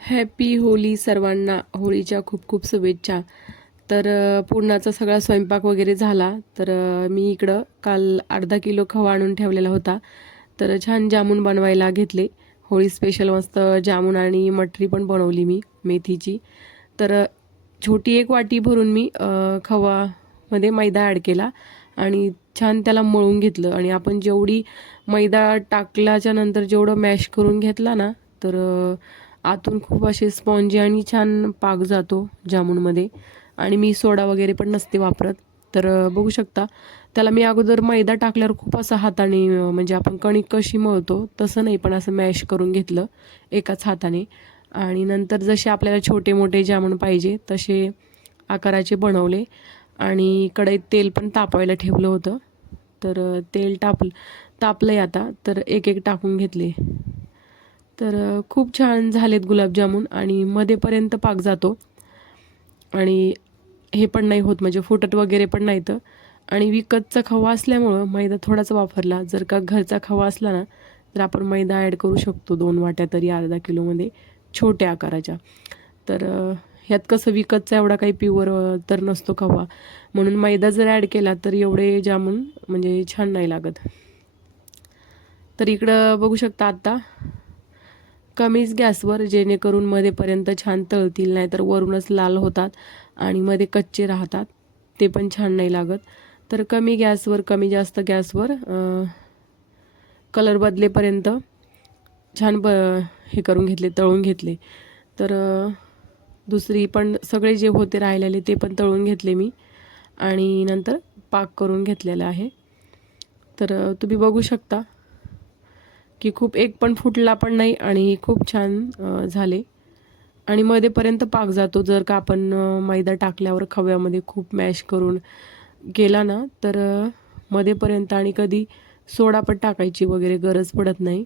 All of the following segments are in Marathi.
हॅपी होली सर्वांना. होळीच्या खूप खूप शुभेच्छा. तर पुरणाचा सगळा स्वयंपाक वगैरे झाला. तर मी इकडं काल अर्धा किलो खवा आणून ठेवलेला होता. तर छान जामून बनवायला घेतले. होळी स्पेशल मस्त जामून आणि मटरी पण बनवली मी मेथीची. तर छोटी एक वाटी भरून मी खवामध्ये मैदा ॲड केला आणि छान त्याला मळून घेतलं. आणि आपण जेवढी मैदा टाकल्याच्या नंतर जेवढं मॅश करून घेतला ना, तर आतून खूप असे स्पॉन्जी आणि छान पाक जातो जामूनमध्ये. आणि मी सोडा वगैरे पण नसते वापरत. तर बघू शकता त्याला मी अगोदर मैदा टाकल्यावर खूप असं हाताने म्हणजे आपण कणिक कशी मळतो तसं नाही, पण असं मॅश करून घेतलं एकाच हाताने. आणि नंतर जसे आपल्याला छोटे मोठे जामून पाहिजे तसे आकाराचे बनवले. आणि कढईत तेल पण तापवायला ठेवलं होतं. तर तेल तापलं आहे आता. तर एक एक टाकून घेतले. तर खूप छान झालेत गुलाबजामुन आणि मध्येपर्यंत पाक जातो. आणि हे पण नाही होत म्हणजे फुटत वगैरे पण नाही तर. आणि विकतचा खवा असल्यामुळं मैदा थोडाच वापरला. जर का घरचा खवा असला ना, तर आपण मैदा ॲड करू शकतो 2 वाट्या तरी अर्धा किलोमध्ये छोट्या आकाराच्या. तर ह्यात कसं विकतचा एवढा काही प्युअर तर नसतो खवा, म्हणून मैदा जर ॲड केला तर एवढे जामून म्हणजे छान नाही लागत. तर इकडं बघू शकता आता कमीच गॅसवर, जेणेकरून मध्येपर्यंत छान तळतील, नाहीतर वरूनच लाल होतात आणि मध्ये कच्चे राहतात, ते पण छान नाही लागत. तर कमी गॅसवर, कमी जास्त गॅसवर कलर बदलेपर्यंत छान हे करून घेतले, तळून घेतले. तर दुसरी पण सगळे जे होते राहिलेले ते पण तळून घेतले मी आणि नंतर पाक करून घेतलेला आहे. तर तुम्ही बघू शकता की खूप एक पण फुटला पण नाही आणि खूप छान झाले. आणि मध्येपर्यंत पाक जातो जर का आपण मैदा टाकल्यावर खव्यामध्ये खूप मॅश करून केला ना, तर मध्येपर्यंत. आणि कधी सोडा पण टाकायची वगैरे गरज पडत नाही.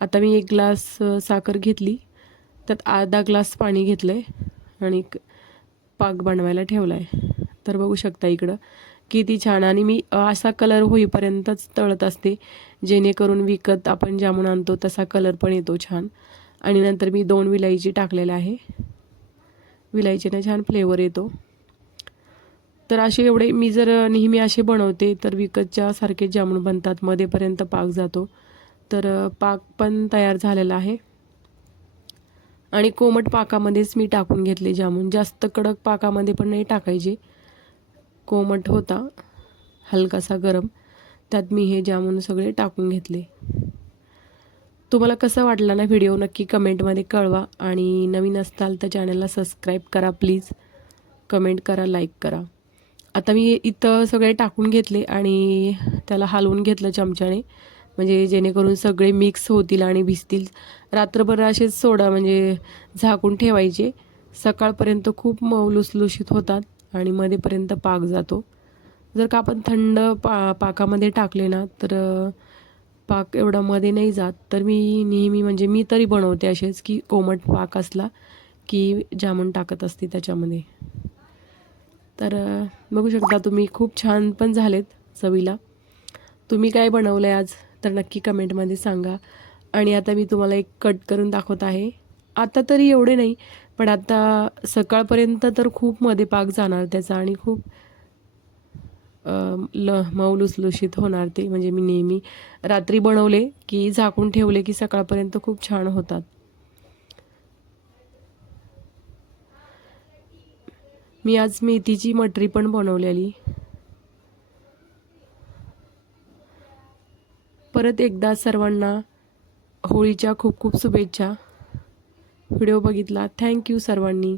आता मी 1 ग्लास साखर घेतली, त्यात अर्धा ग्लास पाणी घेतलं आहे आणि पाक बनवायला ठेवला आहे. तर बघू शकता इकडं किती छान. आणि मी असा कलर होईपर्यंतच तळत असते, जेणेकरून विकत आपण जामून आणतो तसा कलर पण येतो छान. आणि नंतर मी 2 विलायची टाकलेल्या आहे. विलायचीने छान फ्लेवर येतो. तर असे एवढे मी जर नेहमी असे बनवते तर विकतच्या सारखे जामून बनतात, मध्येपर्यंत पाक जातो. तर पाक पण तयार झालेला आहे. आणि कोमट पाकामध्येच मी टाकून घेतले जामून. जास्त कडक पाकामध्ये पण नाही टाकायचे. कोमट होता हलकासा गरम, त्यात मी हे जामून सगळे टाकून घेतले. तुम्हाला कसा वाटला ना व्हिडिओ नक्की कमेंटमध्ये कळवा. आणि नवीन असताल तर चॅनलला सबस्क्राईब करा प्लीज. कमेंट करा, लाईक करा. आता मी इथं सगळे टाकून घेतले आणि त्याला हलवून घेतलं चमच्याने, म्हणजे जेणेकरून सगळे मिक्स होतील आणि भिजतील. रात्रभर असेच सोडा म्हणजे झाकून ठेवायचे. सकाळपर्यंत खूप मऊ लुसलुशीत होतात आणि मध्येपर्यंत पाक जातो. जर का आपण थंड पाकामध्ये टाकले ना, तर पाक एवढा मध्ये नाही जात. तर मी नेहमी म्हणजे मी तरी बनवते असेच की कोमट पाक असला की जामून टाकत असते त्याच्यामध्ये. तर बघू शकता तुम्ही खूप छान पण झालेत चवीला. तुम्ही काय बनवलं आहे आज तर नक्की कमेंटमध्ये सांगा. आणि आता मी तुम्हाला एक कट करून दाखवत आहे. आता तरी एवढे नाही, पण आता सकाळपर्यंत तर खूप मध्ये पाक जाणार त्याचा आणि खूप मऊ लुसलुशीत होणार ते. म्हणजे मी नेहमी रात्री बनवले की झाकून ठेवले की सकाळपर्यंत खूप छान होतात. मी आज मेथीची मटरी पण बनवलेली. परत एकदा सर्वांना होळीच्या खूप खूप शुभेच्छा. व्हिडिओ बघितला थँक्यू सर्वांनी.